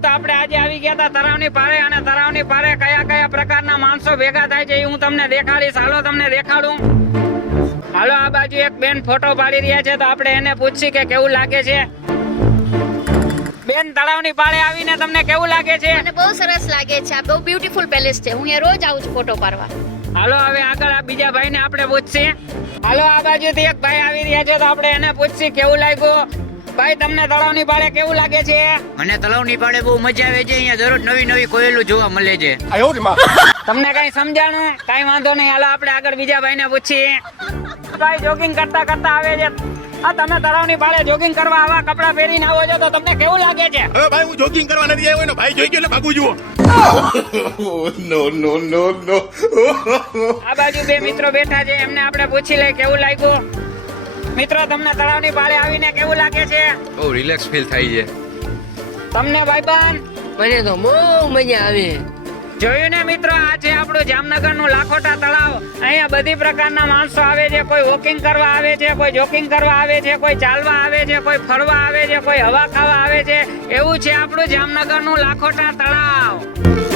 દોસ્તો આપણે આજે આવી ગયા હતા તરાવની પારે અને તરાવની પારે કયા કયા પ્રકારના માણસો ભેગા થાય છે એ હું તમને દેખાડીશ. હાલો તમને દેખાડું. હાલો આ બાજુ એક બેન ફોટો પાડી રહ્યા છે તો આપણે એને પૂછીએ કે કેવું લાગે છે. બેન તળાવની પાળે આવીને તમને કેવું લાગે છે? મને બહુ સરસ લાગે છે. આ બહુ બ્યુટીફુલ પેલેસ છે. હું અહીંયા રોજ આવું છું ફોટો પાડવા. હાલો હવે આગળ આ બીજા ભાઈને આપણે પૂછીએ. હાલો આ બાજુથી એક ભાઈ આવી રહ્યા છે તો આપણે એને પૂછીએ કેવું લાગ્યું. ભાઈ તમને તળાવની પાળે કેવું લાગે છે? મને તળાવની પાળે બહુ મજા આવે છે અહીંયા દરરોજ નવી નવી કોયલું જોવા મળે છે. તમને કઈ સમજાણું? કઈ વાંધો નહીં હાલો આપણે આગળ બીજા ભાઈને પૂછીએ. ભાઈ જોગિંગ કરતા કરતા આવે છે. આ તમે તળાવની પાળે જોગિંગ કરવા આવા કપડા પહેરીને આવો છો તો તમને કેવું લાગે છે? હવે ભાઈ હું જોગિંગ કરવા નથી આવ્યો ને ભાઈ જોઈ ગયો એટલે ભાગું જુઓ નો નો નો નો. આ બાજુ બે મિત્રો બેઠા છે એમને આપણે પૂછી લઈએ કેવું લાગ્યું? મિત્રો તમને તળાવની પાળે આવીને કેવું લાગે છે? બહુ રિલેક્સ ફીલ થાય છે. તમને ભાઈબાન મને તો બહુ મજા આવે. જોયું ને મિત્રો આ છે આપણું જામનગરનું લાખોટા તળાવ. અહીંયા બધી પ્રકારના માણસો આવે છે કોઈ વોકિંગ કરવા આવે છે કોઈ જોકિંગ કરવા આવે છે કોઈ ચાલવા આવે છે કોઈ ફરવા આવે છે કોઈ હવા ખાવા આવે છે. એવું છે આપણું જામનગરનું લાખોટા તળાવ.